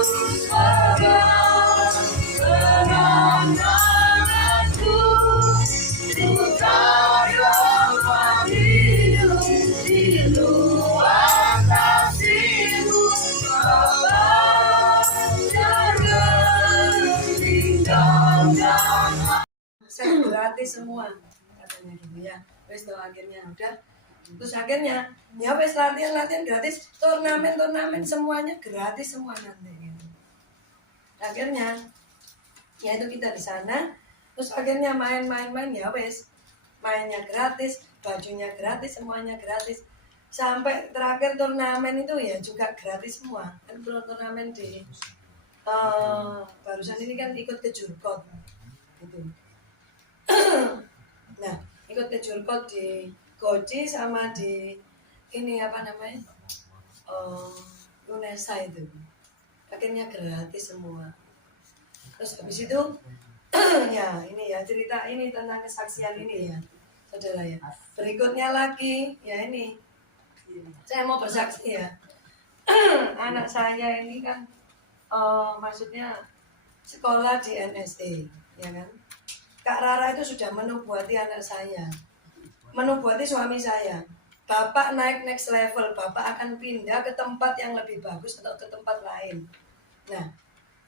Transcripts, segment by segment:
Saya gratis semua katanya gitu ya. Wes tuh akhirnya udah, terus akhirnya ya wes latihan gratis, turnamen semuanya gratis semua nanti gitu. Akhirnya ya itu kita di sana, terus akhirnya main ya wes, mainnya gratis, bajunya gratis, semuanya gratis, sampai terakhir turnamen itu ya juga gratis semua. Kan turnamen di barusan ini kan ikut ke Jurkot gitu. Nah, ikut ke Jurkot di Goci sama di ini apa namanya, UNESA itu. Akhirnya gratis semua. Terus habis itu ya ini ya cerita ini tentang kesaksian ini ya, saudara ya. Berikutnya lagi ya ini, saya mau bersaksi ya. Anak saya ini kan maksudnya sekolah di NSE, ya kan. Kak Rara itu sudah menubuati anak saya, menubuati suami saya. Bapak naik next level, Bapak akan pindah ke tempat yang lebih bagus atau ke tempat lain. Nah,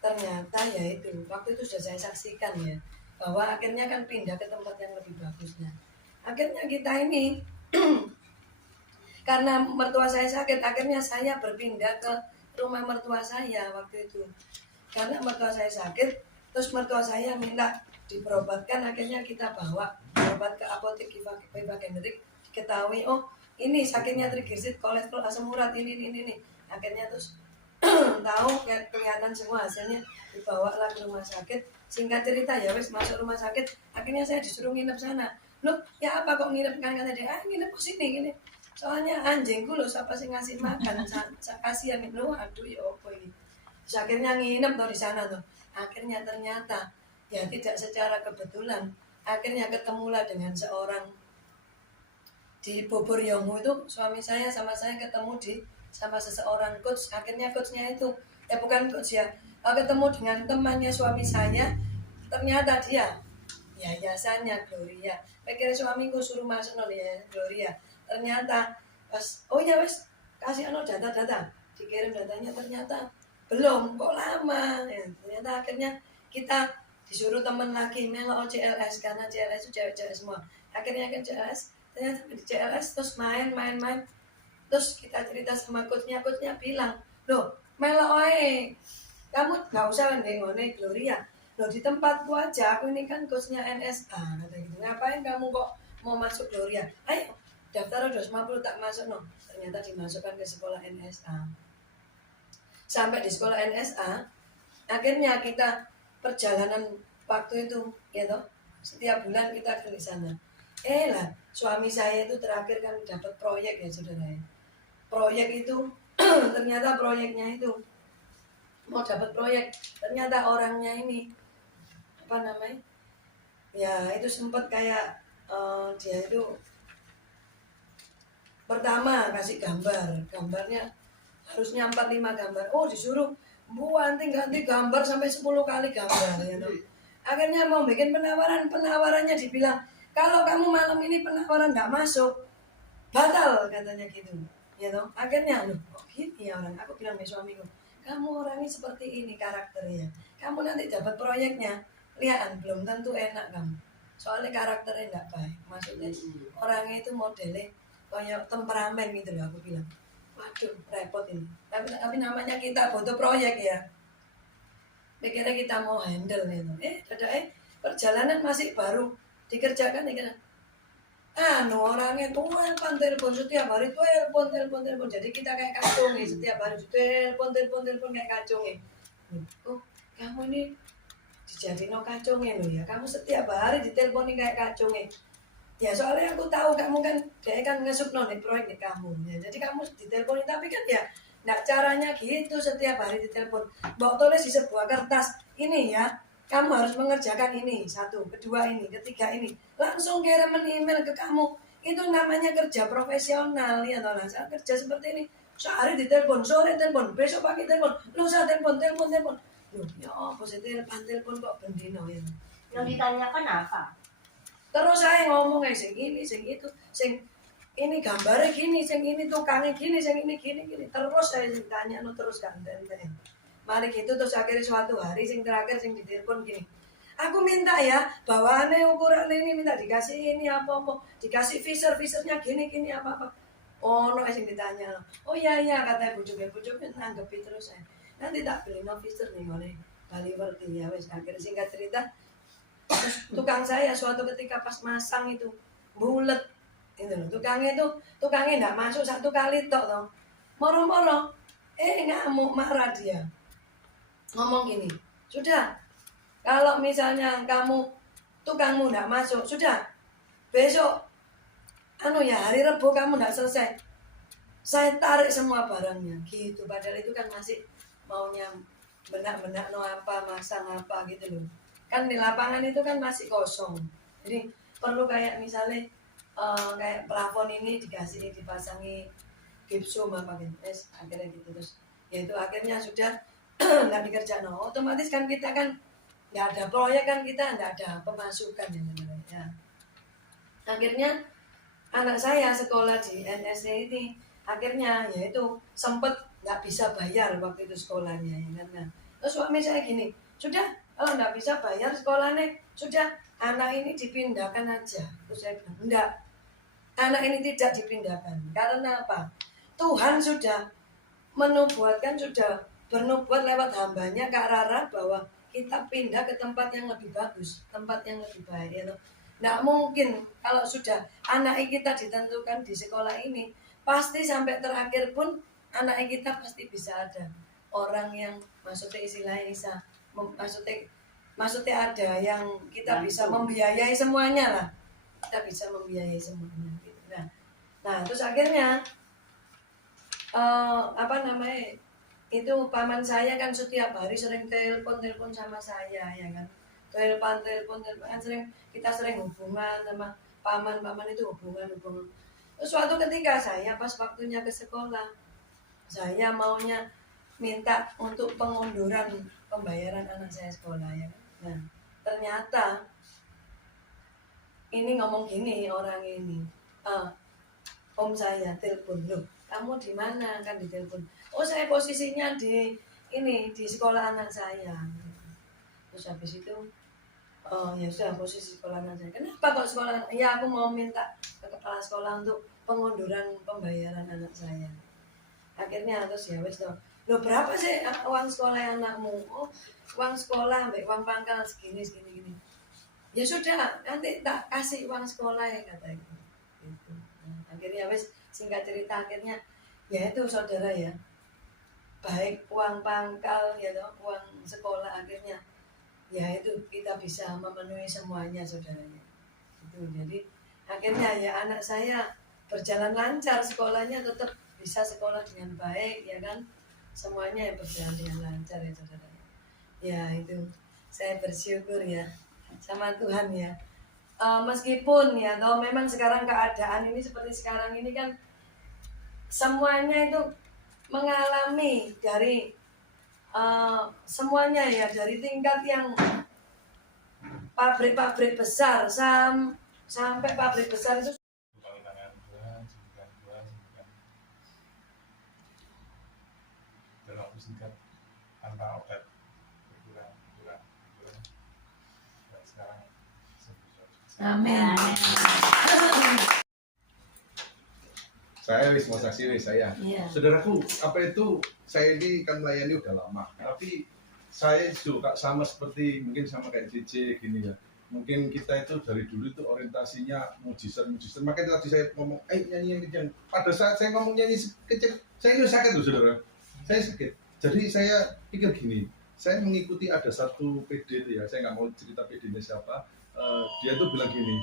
ternyata ya itu, waktu itu sudah saya saksikan ya, bahwa akhirnya kan pindah ke tempat yang lebih bagus. Nah, akhirnya kita ini, karena mertua saya sakit, akhirnya saya berpindah ke rumah mertua saya waktu itu. Karena mertua saya sakit, terus mertua saya minta diberobatkan, akhirnya kita bawa berobat ke apotek Viva Generik, diketahui oh ini sakitnya triglycerid, kolesterol, asam urat, ini. Akhirnya terus tahu kelihatan semua hasilnya, dibawa ke rumah sakit. Singkat cerita ya wes masuk rumah sakit, akhirnya saya disuruh nginep sana. Loh ya apa kok nginep, kan kata dia nginep sini gini, soalnya anjingku loh siapa sih ngasih makan, saya kasih ya loh, aduh ya apa ini. Terus akhirnya nginep tuh di sana tuh. Akhirnya ternyata ya tidak secara kebetulan, akhirnya ketemulah dengan seorang di Bobor Yongu itu, suami saya sama saya ketemu sama seseorang coach. Akhirnya coachnya itu bukan coach ya, ketemu dengan temannya suami saya. Ternyata dia yayasannya Gloria. Pikir suamiku suruh masuk ya Gloria. Ternyata pas oh ya wes kasih data, dikirim datanya, ternyata belum, kok lama ya. Ternyata akhirnya kita disuruh temen lagi melok CLS, karena CLS itu cewek-cewek semua. Akhirnya kan CLS, ternyata di CLS terus main, terus kita cerita sama coachnya bilang, loh melok kamu gak usah ngene Gloria, loh di tempatku aja, aku ini kan coachnya NSA kata gitu, ngapain kamu kok mau masuk Gloria, ayo daftar 250 tak masuk no. Ternyata dimasukkan ke sekolah NSA. Sampai di sekolah NSA, akhirnya kita perjalanan waktu itu, ya toh, setiap bulan kita ke sana. Lah, suami saya itu terakhir kan dapat proyek ya saudara ya. Proyek itu ternyata proyeknya itu mau dapat proyek, ternyata orangnya ini apa namanya? Ya itu sempat kayak dia itu pertama kasih gambarnya harusnya 4-5 gambar. Oh disuruh ganti gambar sampai 10 kali gambar ya toh. Akhirnya mau bikin penawarannya dibilang, kalau kamu malam ini penawaran nggak masuk, batal katanya gitu ya toh. Akhirnya loh kok gini ya orang, aku bilang sama suamiku, kamu orangnya seperti ini karakternya, kamu nanti dapat proyeknya lihat belum tentu enak kamu, soalnya karakternya nggak baik, maksudnya orangnya itu modelnya kayak temperamen gitu loh. Aku bilang waduh repot ini, tapi namanya kita butuh proyek ya, pikirnya kita mau handle gitu. Perjalanan masih baru dikerjakan ya kan, orangnya telepon setiap hari, telepon. Jadi kita kayak kacung nih, setiap hari telepon kayak kacung nih. Oh kamu ini dijadiin kacungnya loh ya, kamu setiap hari diteleponin kayak kacungnya. Ya soalnya aku tahu kamu kan, dia kan ngesuk nih proyek di kamu ya, jadi kamu diteleponin, tapi kan ya nggak caranya gitu setiap hari ditelepon. Bawa tulis di sebuah kertas, ini ya kamu harus mengerjakan ini, 1, 2 ini, 3 ini, langsung kirim email ke kamu. Itu namanya kerja profesional ya toh. Saya kerja seperti ini Sehari ditelepon, sore telepon, besok pagi telepon, lusa telepon. Loh, ya apa sih telepon kok bendino ya. Yang ditanyakan apa? Terus saya ngomong sing ini, sing itu, sing ini gambarnya gini, sing ini tukangnya gini, sing ini gini. Terus saya tanya terus ganten. Mari gitu terus akhirnya suatu hari sing terakhir sing ditelepon gini. Aku minta ya bawaannya ukuran ini minta dikasih ini apa dikasih fisernya gini apa. Oh no sing ditanya. Oh iya kata bujuke nanggepi terus saya. Nanti tak beli no fiser nih ngene. Bali werti ya wes akhirnya singkat cerita tukang saya suatu ketika pas masang itu bulet itu loh tukangnya nggak masuk satu kali toh moro-moro ngamuk marah dia ngomong gini sudah kalau misalnya tukangmu nggak masuk sudah besok hari Rebo kamu nggak selesai saya tarik semua barangnya gitu padahal itu kan masih maunya benak no apa masang apa gitu loh kan di lapangan itu kan masih kosong jadi perlu kayak misalnya kayak plafon ini dipasangi gipsum apa gitu akhirnya gitu terus ya itu akhirnya sudah nggak dikerjain otomatis kan kita kan nggak ada proyek kan kita nggak ada pemasukan ya akhirnya anak saya sekolah di NSC ini akhirnya ya itu sempet nggak bisa bayar waktu itu sekolahnya ya kan terus suami saya gini sudah kalau nggak bisa bayar sekolahnya sudah anak ini dipindahkan aja terus saya bilang enggak anak ini tidak dipindahkan karena apa Tuhan sudah bernubuat lewat hambanya Kak Rara bahwa kita pindah ke tempat yang lebih bagus tempat yang lebih baik ya nggak mungkin kalau sudah anak kita ditentukan di sekolah ini pasti sampai terakhir pun anak kita pasti bisa ada orang yang maksudnya istilahnya maksudnya ada yang kita bisa membiayai semuanya lah kita bisa membiayai semuanya gitu. Nah terus akhirnya itu paman saya kan setiap hari sering telepon sama saya ya kan telepon kan kita sering hubungan sama paman itu hubungan terus suatu ketika saya pas waktunya ke sekolah saya maunya minta untuk pengunduran pembayaran anak saya sekolah ya. Nah, ternyata ini ngomong gini orang ini. Om saya telepon loh. Kamu di mana kan ditelepon? Oh, saya posisinya di sekolah anak saya. Terus habis itu ya sudah posisi sekolah anak saya. Kenapa kok sekolah? Ya aku mau minta ke kepala sekolah untuk pengunduran pembayaran anak saya. Akhirnya terus ya wes loh berapa sih uang sekolah anakmu? Oh uang sekolah uang pangkal segini ya sudah nanti tak kasih uang sekolah ya kata gitu. Nah, akhirnya wes singkat cerita akhirnya ya itu saudara ya baik uang pangkal ya toh uang sekolah akhirnya ya itu kita bisa memenuhi semuanya saudaranya itu jadi akhirnya ya anak saya berjalan lancar sekolahnya tetap bisa sekolah dengan baik ya kan semuanya yang berjalan dengan lancar ya saudara ya itu saya bersyukur ya sama Tuhan ya meskipun ya toh memang sekarang keadaan ini seperti sekarang ini kan semuanya itu mengalami dari semuanya ya dari tingkat yang pabrik besar sampai pabrik besar itu singkat tanpa obat berkurang dan sekarang amin. Saya mau saksi saya. Yeah. Saudaraku, apa itu saya ini kan melayani udah lama, tapi saya juga sama seperti mungkin sama kayak JJ gini ya. Mungkin kita itu dari dulu itu orientasinya mujizat. Makanya tadi saya ngomong, nyanyi yang pada saat saya ngomong nyanyi kecil, saya itu sakit loh saudara. Saya sakit. Jadi saya pikir gini, saya mengikuti ada satu PD itu ya, saya nggak mau cerita PD-nya siapa. Dia tuh bilang gini,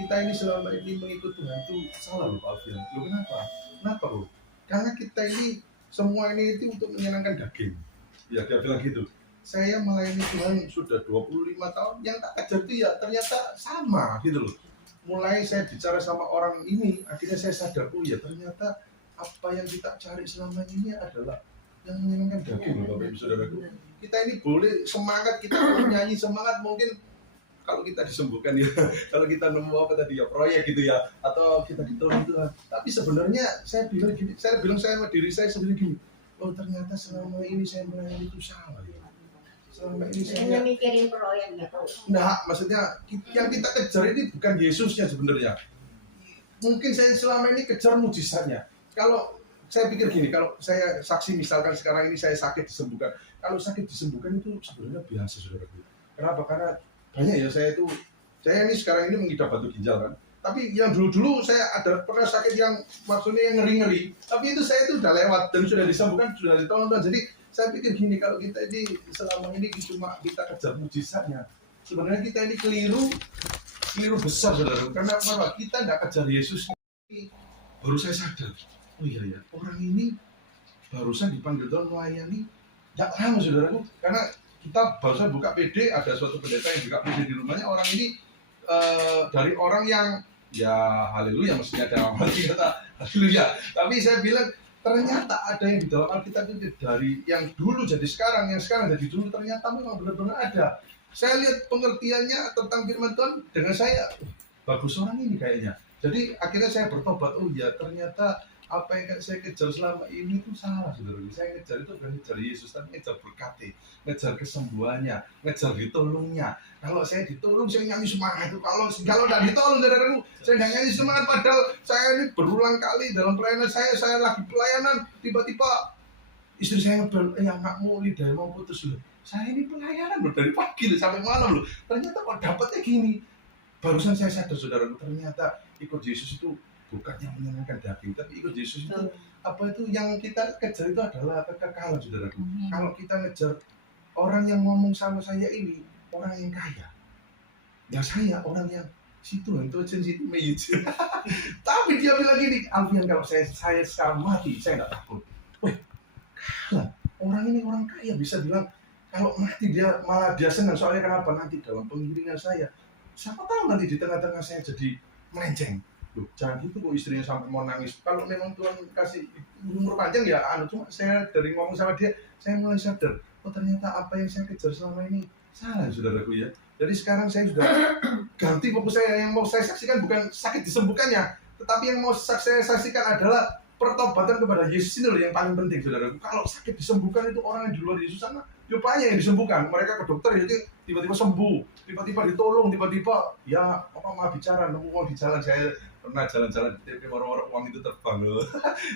kita ini selama ini mengikut Tuhan itu salah loh Pak Alfian. Loh kenapa loh? Karena kita ini semua ini itu untuk menyenangkan daging. Ya dia bilang gitu. Saya melayani Tuhan sudah 25 tahun, yang tak ajar itu ya ternyata sama gitu loh. Mulai saya bicara sama orang ini, akhirnya saya sadar, oh ya ternyata apa yang kita cari selama ini adalah yang menyenangkan daging loh Bapak Ibu Saudaraku. Kita ini boleh semangat, kita boleh nyanyi semangat, mungkin kalau kita disembuhkan ya, kalau kita nemu apa tadi ya proyek gitu ya, atau kita ditolong Tuhan. Tapi sebenarnya saya bilang gini, saya sama diri saya sendiri gini, oh ternyata selama ini saya melayani itu salah ya. Selama ini Hanya saya mikirin proyek gitu. nah, maksudnya yang kita kejar ini bukan Yesusnya sebenarnya. Mungkin saya selama ini kejar mujizatnya. Kalau saya pikir gini, kalau saya saksi misalkan sekarang ini saya sakit disembuhkan. Kalau sakit disembuhkan itu sebenarnya biasa saudaraku. Kenapa? Karena banyak ya saya ini sekarang ini mengidap batu ginjal kan. Tapi yang dulu-dulu saya ada pernah sakit yang maksudnya yang ngeri-ngeri. Tapi itu saya itu udah lewat dan sudah disembuhkan, sudah ditolong Tuhan. Jadi saya pikir gini, kalau kita ini selama ini cuma kita kejar mujizatnya, sebenarnya kita ini keliru besar saudara. Karena apa? Kita tidak kejar Yesus. Baru saya sadar, oh iya ya, orang ini barusan dipanggil Tuhan melayani, tidak lama saudaraku. Karena kita barusan buka PD, ada suatu pendeta yang buka PD di rumahnya, orang ini dari orang yang ya haleluya, mestinya ada mati kata haleluya. Tapi saya bilang ternyata ada yang di dalam Alkitab itu dari yang dulu jadi sekarang, yang sekarang jadi dulu, ternyata memang benar-benar ada. Saya lihat pengertiannya tentang firman Tuhan dengan saya, bagus orang ini kayaknya. Jadi akhirnya saya bertobat, oh ya ternyata apa yang saya kejar selama ini itu salah saudara. Saya ngejar itu bukan ngejar Yesus, tapi ngejar berkati, ngejar kesembuhannya, ngejar ditolongnya. Kalau saya ditolong, saya nyanyi semangat itu. Kalau tidak ditolong saudaraku, saya nggak nyanyi semangat. Padahal saya ini berulang kali dalam pelayanan saya lagi pelayanan, tiba-tiba istri saya ngebel, anakmu lidahnya mau putus loh. Saya ini pelayanan loh dari pagi loh, sampai malam loh. Ternyata kok dapatnya gini. Barusan saya sadar saudaraku, ternyata ikut Yesus itu bukan yang menyenangkan daging, tapi ikut Yesus itu apa itu yang kita kejar itu adalah kekekalan saudaraku. Kalau kita ngejar orang yang ngomong sama saya ini orang yang kaya, ya saya orang yang situ itu sensitif meja. Tapi dia bilang gini, Alfian kalau saya sekarang mati saya nggak takut. Wih, kalah. Orang ini orang kaya bisa bilang kalau mati dia malah dia senang, soalnya kenapa? Nanti dalam pengiringan saya, siapa tahu nanti di tengah-tengah saya jadi melenceng. Loh, jangan gitu kok istrinya sampai mau nangis. Kalau memang Tuhan kasih umur panjang ya cuma saya dari ngomong sama dia, saya mulai sadar, oh ternyata apa yang saya kejar selama ini salah saudaraku ya. Jadi sekarang saya sudah ganti fokus saya, yang mau saya saksikan bukan sakit disembuhkannya, tetapi yang mau saya saksikan adalah pertobatan kepada Yesus ini loh yang paling penting saudaraku. Kalau sakit disembuhkan itu orang yang di luar Yesus sana, ya banyak yang disembuhkan. Mereka ke dokter jadi tiba-tiba sembuh, tiba-tiba ditolong, tiba-tiba ya malah bicara, nemu uang di jalan. Saya pernah jalan-jalan di TP, orang-orang uang itu terbang loh.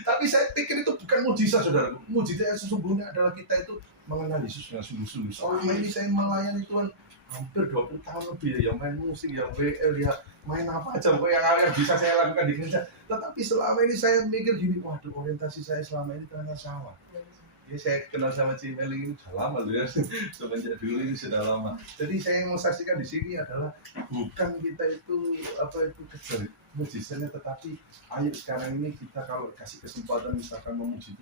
Tapi saya pikir itu bukan mujizat saudaraku. Mujizat yang sesungguhnya adalah kita itu mengenal Yesus dengan sungguh-sungguh. Selama ini saya melayani Tuhan hampir 20 tahun lebih ya, main musik ya, WL ya, main apa aja yang bisa saya lakukan di gereja. Tetapi selama ini saya mikir gini, waduh orientasi saya selama ini ternyata salah. Ya saya kenal sama Cimeling ini sudah lama loh ya, semenjak dulu ini sudah lama. Jadi saya yang mau saksikan di sini adalah bukan kita itu apa itu kejar mujizatnya, tetapi ayo sekarang ini kita kalau kasih kesempatan misalkan memuji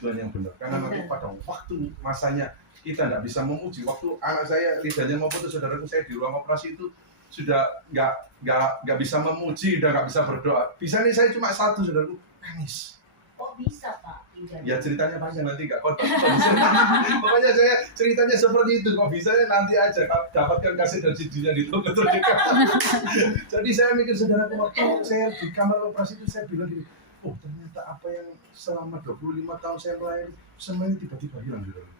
Tuhan yang benar. Karena nanti pada waktu masanya kita tidak bisa memuji. Waktu anak saya lidahnya mau putus, saudaraku, saya di ruang operasi itu sudah nggak bisa memuji, udah nggak bisa berdoa. Bisa nih saya cuma satu saudaraku, nangis. Kok bisa Pak? Ya ceritanya panjang nanti nggak kok. Pokoknya saya ceritanya seperti itu. Kok bisa nanti aja dapatkan kasih dan CD-nya di toko terdekat. Jadi saya mikir saudaraku, waktu saya di kamar operasi itu saya bilang gini, oh ternyata apa yang selama 25 tahun saya melayani semua ini tiba-tiba hilang saudara.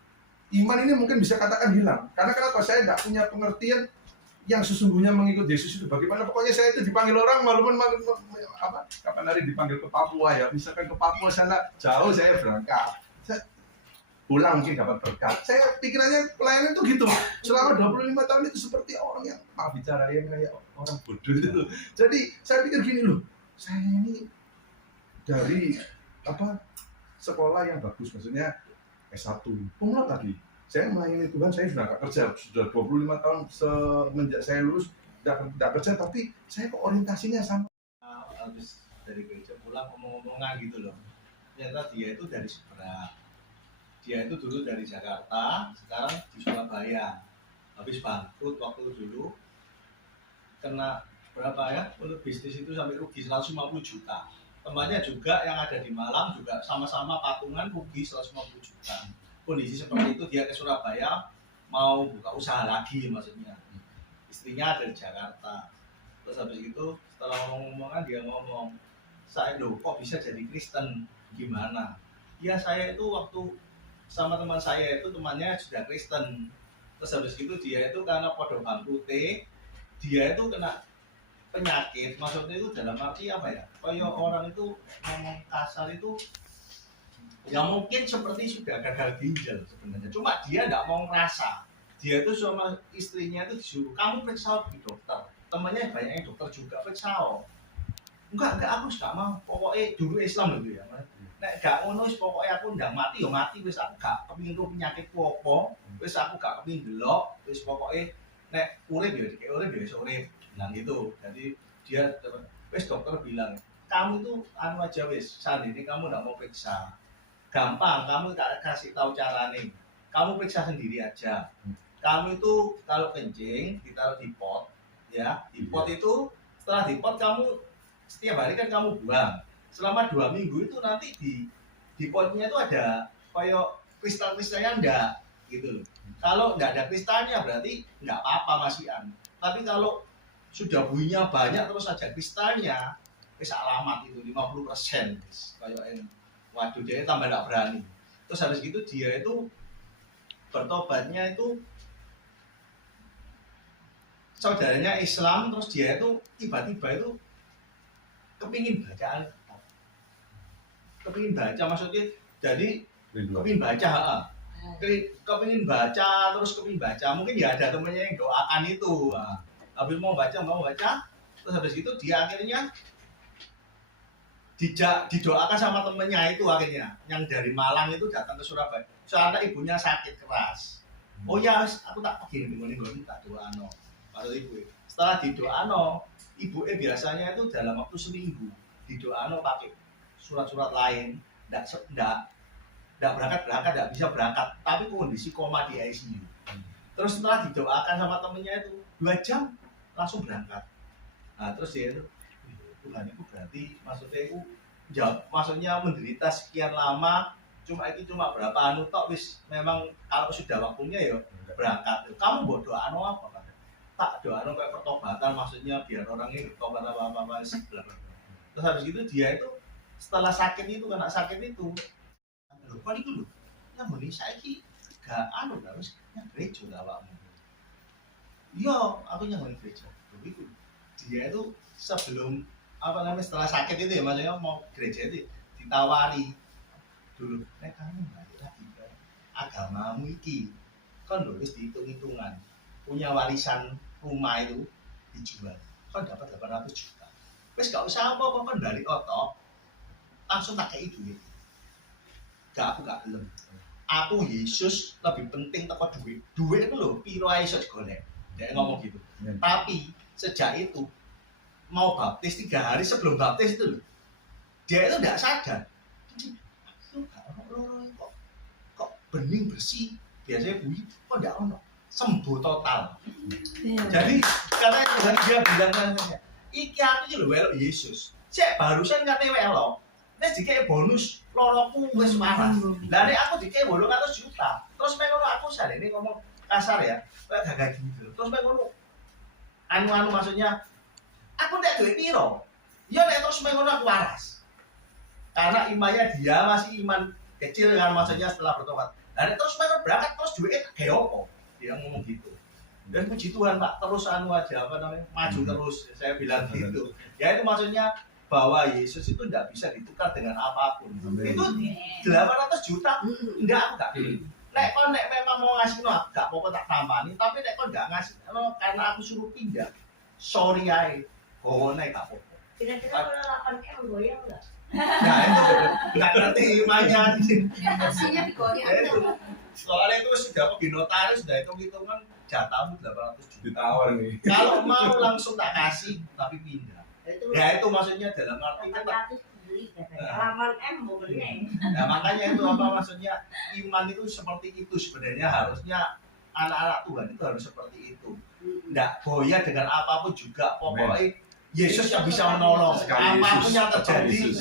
Iman ini mungkin bisa katakan hilang. Karena kenapa? Saya nggak punya pengertian yang sesungguhnya mengikut Yesus itu bagaimana. Pokoknya saya itu dipanggil orang maluman apa kapan hari dipanggil ke Papua ya, misalkan ke Papua sana jauh saya berangkat, saya pulang mungkin dapat berkat. Saya pikirannya pelayanan itu gitu selama 25 tahun itu seperti orang yang bicara yang kayak orang bodoh itu. Jadi saya pikir gini loh, saya ini dari apa sekolah yang bagus, maksudnya S1 umur lagi saya melayani Tuhan, saya sudah nggak kerja, sudah 25 tahun semenjak saya lulus nggak kerja, tapi saya kok orientasinya sama. Habis dari gereja pulang ngomong-ngomongan gitu loh. Ternyata dia itu dari seberang. Dia itu dulu dari Jakarta, sekarang di Surabaya. Habis bangkrut waktu dulu, kena berapa ya? Untuk bisnis itu sampai rugi 150 juta. temannya juga yang ada di Malang juga sama-sama patungan rugi 150 juta. Kondisi seperti itu dia ke Surabaya mau buka usaha lagi maksudnya. Istrinya ada di Jakarta. Terus habis itu setelah ngomong-ngomongan dia ngomong, saya loh kok bisa jadi Kristen, gimana? Ya saya itu waktu sama teman saya itu temannya sudah Kristen. Terus habis itu dia itu karena podo bangkrute, dia itu kena penyakit, maksudnya itu dalam arti apa ya? Kayak orang itu ngomong kasar itu ya mungkin seperti sudah gagal ginjal sebenarnya. Cuma dia nggak mau ngerasa. Dia itu sama istrinya itu disuruh kamu periksa di dokter. Temannya banyak yang dokter juga periksa. Enggak aku nggak mau. Pokoknya dulu Islam itu ya. Nek gak ngono wis pokoknya aku ndang mati ya mati wis aku gak kepengin ro penyakitku apa. Wis aku gak kepengin delok, wis pokoknya nek urip ya dikek urip ya iso urip. Bilang gitu. Jadi dia wis dokter bilang, "Kamu itu anu aja wis, sandine kamu nggak mau periksa. Gampang, kamu tak kasih tahu carane. Kamu periksa sendiri aja. Kamu itu kalau kencing ditaruh di pot, ya. Di pot itu setelah di pot kamu setiap hari kan kamu buang. Selama 2 minggu itu nanti di potnya itu ada kayak kristal-kristalnya enggak gitu loh. Kalau enggak ada kristalnya berarti enggak apa-apa masihan. Tapi kalau sudah buihnya banyak terus ada kristalnya, wis alamat itu 50% kayak ini. Waduh dia tambah enggak berani. Terus habis gitu dia itu bertobatnya itu saudaranya Islam, terus dia itu tiba-tiba itu kepingin baca kepingin baca maksudnya jadi kepingin baca kepingin baca terus kepingin baca mungkin ya ada temennya yang doakan itu habis mau baca terus habis itu dia akhirnya didoakan sama temennya itu akhirnya yang dari Malang itu datang ke Surabaya soalnya ibunya sakit keras oh ya aku tak begini tak doano maksud ibu setelah didoano ibu biasanya itu dalam waktu seminggu didoano pakai surat-surat lain, tidak berangkat, tidak bisa berangkat, tapi kondisi koma di ICU. Terus setelah didoakan sama temennya itu 2 jam langsung berangkat. Nah terus dia itu Tuhan itu berarti maksudnya itu maksudnya menderita sekian lama, cuma berapa anu tok wis memang kalau sudah waktunya ya berangkat. Kamu mau doa anu apa? Tak doa anu kayak pertobatan maksudnya biar orang ini bertobat apa sebelah. Terus habis itu dia itu setelah sakit itu kena sakit itu kok itu lho yang ngene saiki gak anu harus yang gereja awakmu iya aku yang gereja begitu dia itu sebelum apa namanya setelah sakit itu ya maksudnya mau gereja itu ditawari dulu kamu balik lagi ke agamamu iki kan lho wis dihitung-hitungan punya warisan rumah itu dijual kan dapat 800 juta wis gak usah apa-apa kan dari otot langsung tak kayak duit. Aku gak gelem. Aku Yesus lebih penting teko duit. Duit itu loh, piro ae iso digolek. Dia ngomong gitu. Tapi sejak itu mau baptis 3 hari sebelum baptis itu loh. Dia itu enggak sadar. Kok bening bersih. Biasanya bui kok enggak ono. Sembuh total. Jadi karena Tuhan dia bilang namanya, iki aku iki lho welok Yesus. Cek barusan kate welok. Wes dikek bonus loroku wis waras. Lah nek aku dikek 800 juta. Terus pengen aku sarene ngomong kasar ya, kayak gagah gitu. Terus pengen anu maksudnya aku ndak duwe piro. Ya nek terus pengen aku waras. Karena imannya dia masih iman kecil kan maksudnya setelah bertobat. Lah nek terus pengen berangkat terus duwe kayak opo? Dia ngomong gitu. Dan puji Tuhan Pak, terus anu aja apa namanya? Maju terus. Saya bilang gitu. Ya itu maksudnya bahwa Yesus itu tidak bisa ditukar dengan apapun. Amen. Itu 800 juta, enggak aku enggak beli. Nek memang mau ngasih no, enggak pokok tak tambani, tapi nek kon enggak ngasih no, karena aku suruh pindah. Sorry ae. Oh, nek enggak apa-apa. Kira-kira kalau 8M goyang enggak? Nah, itu enggak ngerti imannya. Kursinya digoyang. Soalnya itu sudah pergi notaris, sudah hitung-hitungan jatahmu 800 juta. Ditawar nih. Kalau mau langsung tak kasih, tapi pindah. Ya itu maksudnya dalam arti kan beli katanya 8M mau beli. Nah makanya itu apa maksudnya iman itu seperti itu sebenarnya harusnya anak-anak Tuhan itu harus seperti itu. Enggak goyah dengan apapun juga pokoknya Yesus yang bisa menolong. Sekali Apapun Yesus. yang terjadi, Yesus.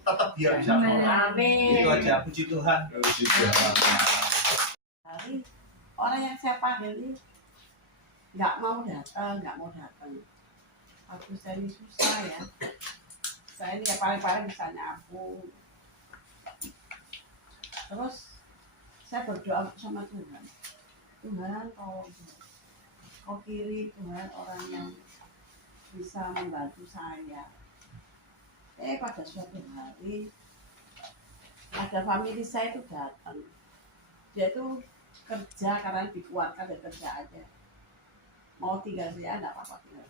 tetap dia bisa menolong. Amin. Itu aja, puji Tuhan. Puji Tuhan. Hari orang yang saya panggil ini nggak mau datang. Aku saya ini susah ya. Saya ini ya paling-paling bisa nyapu. Terus saya berdoa sama Tuhan. Tuhan kau kiri Tuhan orang yang bisa membantu saya. Pada suatu hari ada famili saya itu datang. Dia itu kerja karena dikuatkan dari kerja aja. Mau tinggal saya enggak apa-apa tinggal.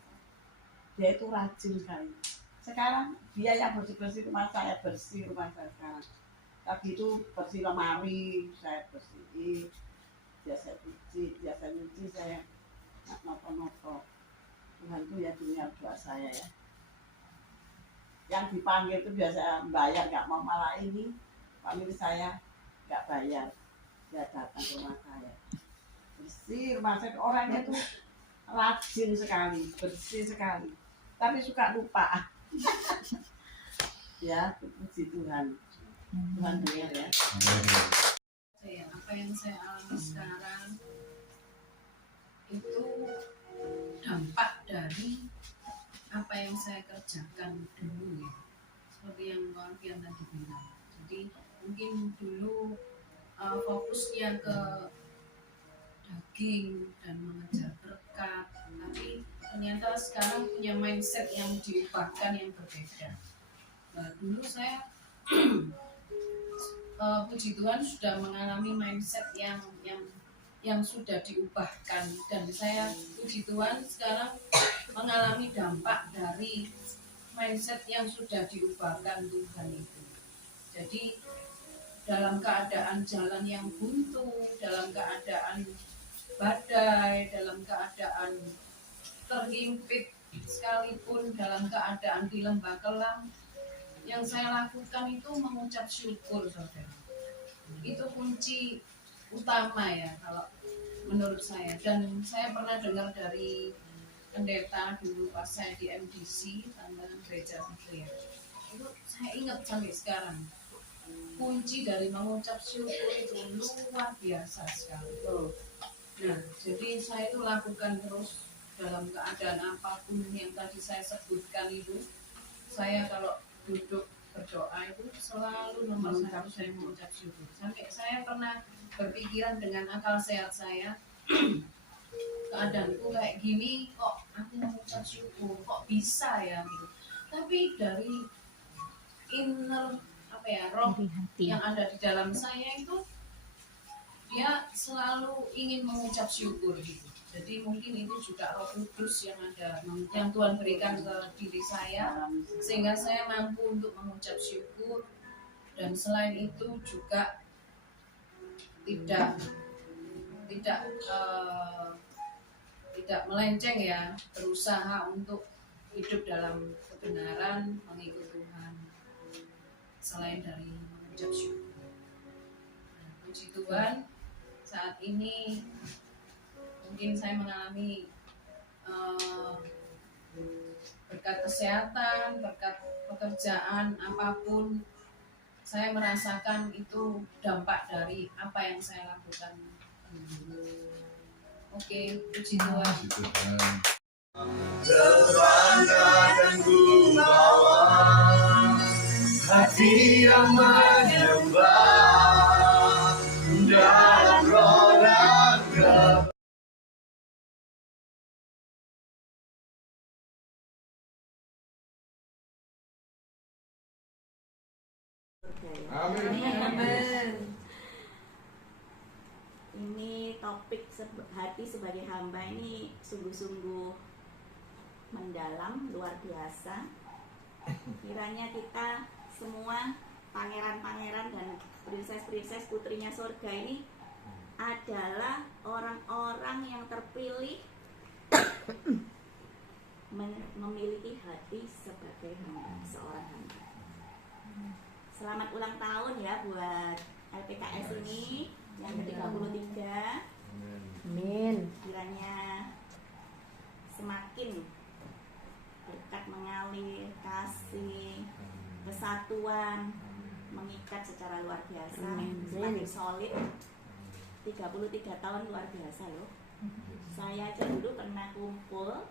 Dia itu rajin sekali. Sekarang dia yang bersih-bersih rumah saya, bersih rumah saya sekarang. Tadi itu bersih lemari, saya bersihin. Biasa nyuci saya nopo-nopo. Tuhan itu ya dunia doa saya ya. Yang dipanggil itu biasa bayar, nggak mau, malah ini famili saya nggak bayar. Dia datang ke rumah saya. Bersih rumah saya, orangnya tuh rajin sekali, bersih sekali. Tapi suka lupa. Ya, puji Tuhan. Tuhan dengar ya. Apa yang saya alami sekarang itu dampak dari apa yang saya kerjakan dulu ya, seperti yang Bang Alfian tadi bilang. Jadi mungkin dulu fokusnya ke daging dan mengejar berkat, tapi ternyata sekarang punya mindset yang diubahkan yang berbeda. Nah, dulu saya puji Tuhan sudah mengalami mindset yang sudah diubahkan, dan saya puji Tuhan sekarang mengalami dampak dari mindset yang sudah diubahkan Tuhan itu. Jadi dalam keadaan jalan yang buntu, dalam keadaan badai, dalam keadaan terhimpit sekalipun, dalam keadaan di lembah kelam, yang saya lakukan itu mengucap syukur, saudara. Itu kunci utama ya kalau menurut saya. Dan saya pernah dengar dari pendeta dulu pas saya di MDC, Tantangan Gereja Muslim. Itu saya ingat sampai sekarang. Kunci dari mengucap syukur itu luar biasa sekali. Nah, jadi saya itu lakukan terus dalam keadaan apapun yang tadi saya sebutkan itu. Saya kalau duduk berdoa itu selalu nomor satu saya mengucap syukur. Sampai saya pernah berpikiran dengan akal sehat saya, keadaanku kayak gini kok aku mengucap syukur, kok bisa ya gitu. Tapi dari inner roh yang ada di dalam saya itu, dia selalu ingin mengucap syukur gitu. Jadi mungkin itu juga Roh Kudus yang ada, yang Tuhan berikan ke diri saya, sehingga saya mampu untuk mengucap syukur. Dan selain itu juga tidak melenceng ya, berusaha untuk hidup dalam kebenaran, mengikut Tuhan, selain dari mengucap syukur. Nah, puji Tuhan, saat ini mungkin saya mengalami berkat kesehatan, berkat pekerjaan, apapun, saya merasakan itu dampak dari apa yang saya lakukan. Oke, puji Tuhan. Puji Tuhan. Terbangkan ku bawa hati yang menyembah dalam roh dan kebenaran. Amin. Ini topik hati sebagai hamba ini sungguh-sungguh mendalam, luar biasa. Kiranya kita semua pangeran-pangeran dan princess-princess putrinya surga ini adalah orang-orang yang terpilih memiliki hati sebagai hamba, seorang hamba. Selamat ulang tahun ya buat LPKS ini yang ke-33. Amin. Kiranya semakin dekat persatuan, mengikat secara luar biasa, semakin solid. 33 tahun luar biasa loh. Saya aja dulu pernah kumpul,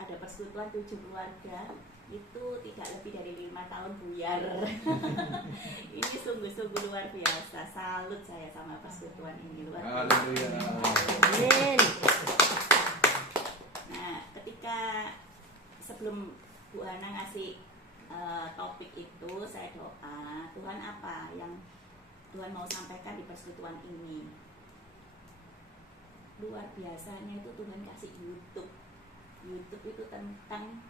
ada persekutuan 7 keluarga, itu tidak lebih dari 5 tahun buyar. Ini sungguh-sungguh luar biasa. Salut saya sama persekutuan ini, luar biasa. Haleluya. Nah, ketika sebelum Bu Hana ngasih topik itu, saya doa, Tuhan apa yang Tuhan mau sampaikan di persekutuan ini? Luar biasanya itu Tuhan kasih YouTube. YouTube itu tentang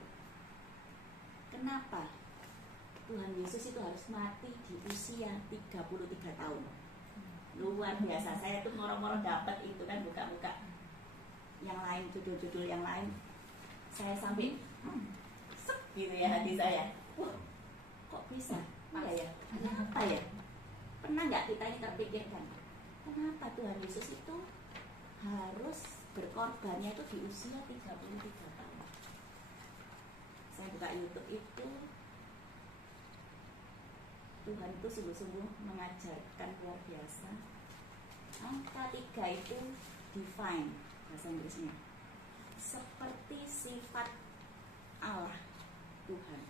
kenapa Tuhan Yesus itu harus mati di usia 33 tahun. Luar biasa, saya tuh moro-moro dapat itu kan, buka-buka yang lain, judul-judul yang lain. Saya sampai sep gitu ya hati saya. Wah, kok bisa? Iya ya, kenapa ya? Pernah nggak kita ini terpikirkan, kenapa Tuhan Yesus itu harus berkorbannya itu di usia 33 tahun? Saya buka YouTube itu, Tuhan itu sungguh-sungguh mengajarkan luar biasa. Angka 3 itu divine, bahasa Inggrisnya, seperti sifat Allah Tuhan,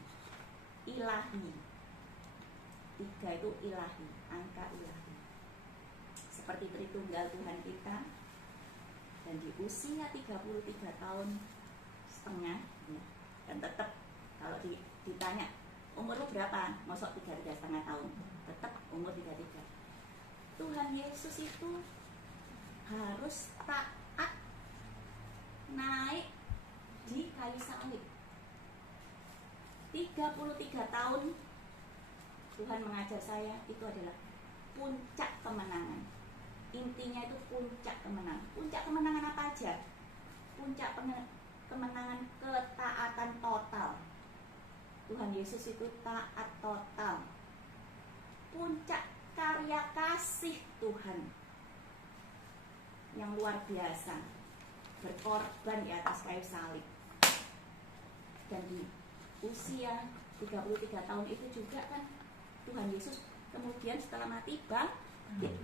ilahi. 3 itu ilahi, angka ilahi, seperti Tritunggal Tuhan kita. Dan di usia 33 tahun setengah ya, dan tetap kalau ditanya umur lu berapa, masuk 33,5 tahun, tetap umur 33. Tuhan Yesus itu harus taat naik di kayu salib. 33 tahun Tuhan mengajar saya, itu adalah puncak kemenangan. Intinya itu puncak kemenangan. Puncak kemenangan apa aja? Puncak kemenangan ketaatan total. Tuhan Yesus itu taat total. Puncak karya kasih Tuhan yang luar biasa, berkorban di atas kayu salib. Dan di usia 33 tahun itu juga kan Tuhan Yesus kemudian setelah mati bangkit.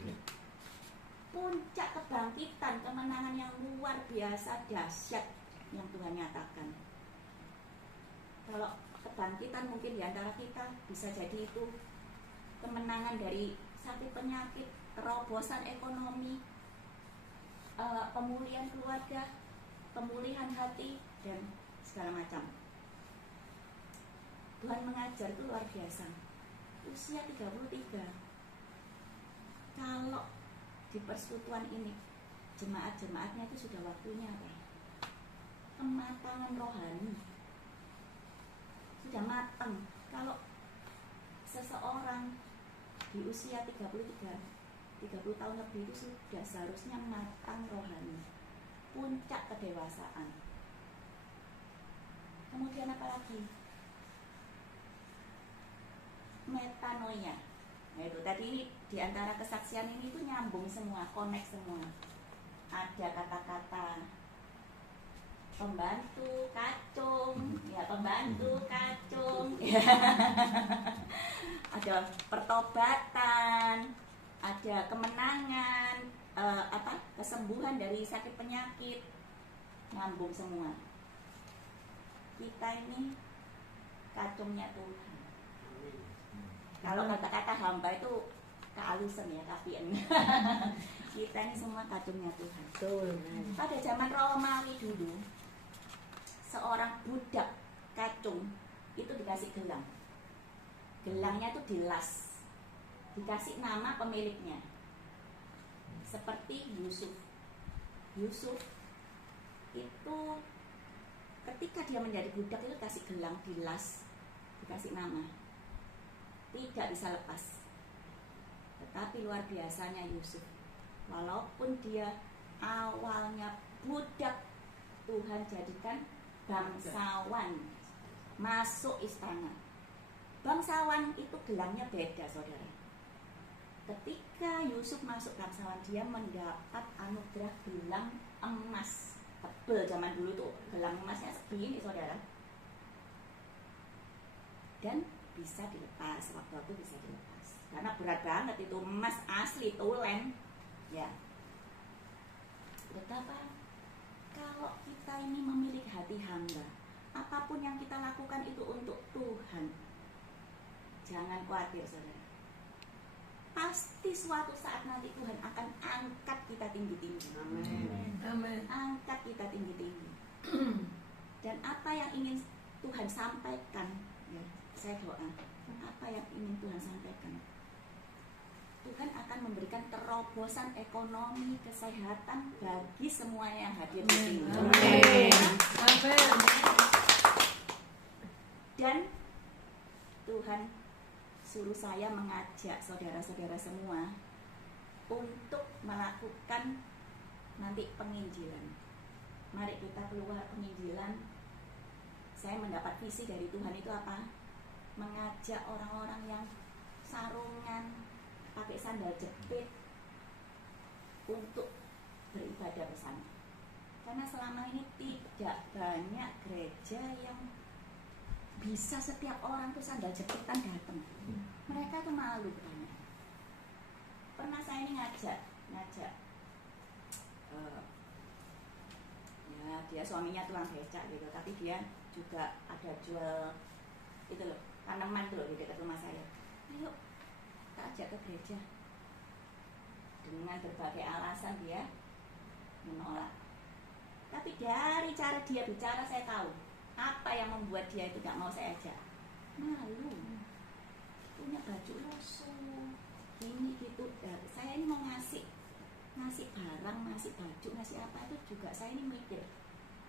Puncak kebangkitan, kemenangan yang luar biasa dahsyat yang Tuhan nyatakan. Kalau kebangkitan mungkin di antara kita bisa jadi itu kemenangan dari sakit penyakit, terobosan ekonomi, pemulihan keluarga, pemulihan hati, dan segala macam. Tuhan mengajar itu luar biasa. Usia 33. Kalau di persekutuan ini jemaat-jemaatnya itu sudah waktunya apa? Kematangan rohani. Sudah matang. Kalau seseorang di usia 30 tahun lebih itu sudah seharusnya matang rohani, puncak kedewasaan. Kemudian apa lagi? Metanoia. Nah itu tadi ini diantara kesaksian ini itu nyambung semua, connect semua. Ada kata-kata pembantu kacung, ya pembantu kacung. Ada pertobatan, ada kemenangan, kesembuhan dari sakit penyakit, nyambung semua. Kita ini kacungnya Tuhan. Kalau kata-kata hamba itu kealusan ya, kafian. Kita ini semua kacungnya Tuhan. Pada zaman Romawi dulu, seorang budak kacung itu dikasih gelang. Gelangnya itu dilas, dikasih nama pemiliknya. Seperti Yusuf. Yusuf itu ketika dia menjadi budak itu dikasih gelang, dilas, dikasih nama. Tidak bisa lepas. Tetapi luar biasanya Yusuf, walaupun dia awalnya budak, Tuhan jadikan bangsawan, masuk istana. Bangsawan itu gelangnya beda, saudara. Ketika Yusuf masuk bangsawan, dia mendapat anugerah gelang emas tebel. Zaman dulu tuh gelang emasnya segini, saudara. Dan bisa dilepas, waktu-waktu bisa dilepas. Karena berat banget itu, emas asli tulen. Ya. Betapa kalau kita ini memiliki hati hamba, apapun yang kita lakukan itu untuk Tuhan. Jangan khawatir, saudara. Pasti suatu saat nanti Tuhan akan angkat kita tinggi-tinggi. Amin. Angkat kita tinggi-tinggi. Dan apa yang ingin Tuhan sampaikan, ya, saya doa, apa yang ingin Tuhan sampaikan, Tuhan akan memberikan terobosan ekonomi, kesehatan bagi semuanya yang hadir di sini. Amin. Amin. Dan Tuhan suruh saya mengajak saudara-saudara semua untuk melakukan nanti penginjilan. Mari kita keluar penginjilan. Saya mendapat visi dari Tuhan itu apa? Mengajak orang-orang yang sarungan, pakai sandal jepit untuk beribadah bersama. Karena selama ini tidak banyak gereja yang bisa setiap orang tuh sandal jepitan datang. Mereka tuh malu katanya. Pernah saya ini ngajak ya dia suaminya tukang becak gitu, tapi dia juga ada jual itu loh, tanaman tuh loh di dekat rumah saya. Ayo kita ajak ke gereja. Dengan berbagai alasan dia menolak. Tapi dari cara dia bicara saya tahu apa yang membuat dia itu gak mau saya ajak. Malu, punya baju lusuh, ini gitu. Saya ini mau ngasih barang, ngasih baju, ngasih apa itu juga saya ini mikir.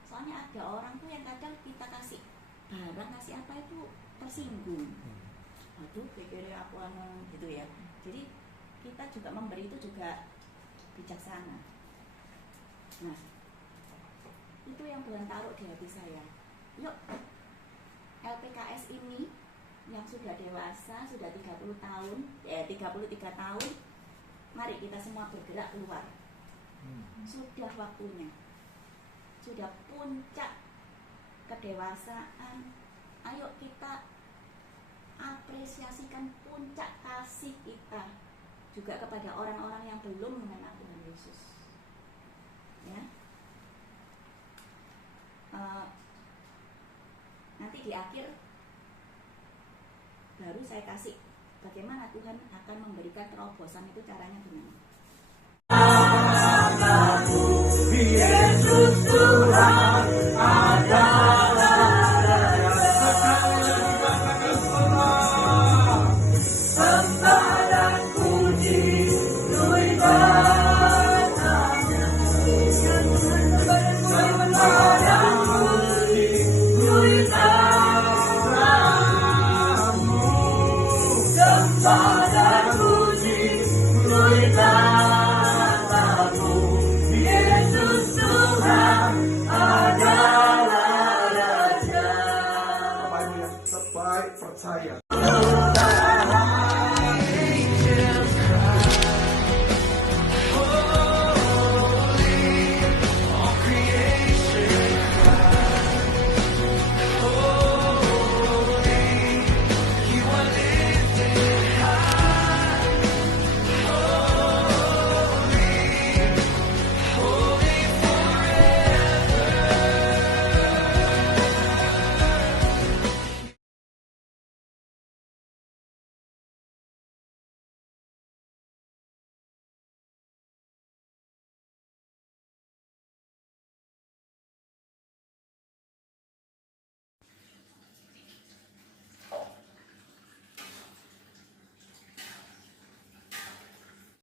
Soalnya ada orang tuh yang kadang kita kasih barang, ngasih apa itu tersinggung. Aduh, pikirnya aku gitu ya. Jadi kita juga memberi itu juga bijaksana. Nah, itu yang Tuhan taruh di hati saya. Yuk, LPKS ini yang sudah dewasa, sudah 33 tahun, mari kita semua bergerak keluar. Sudah waktunya, sudah puncak kedewasaan. Ayo kita apresiasikan puncak kasih kita juga kepada orang-orang yang belum mengenal Tuhan Yesus. Ya. Nanti di akhir baru saya kasih bagaimana Tuhan akan memberikan terobosan itu caranya gimana.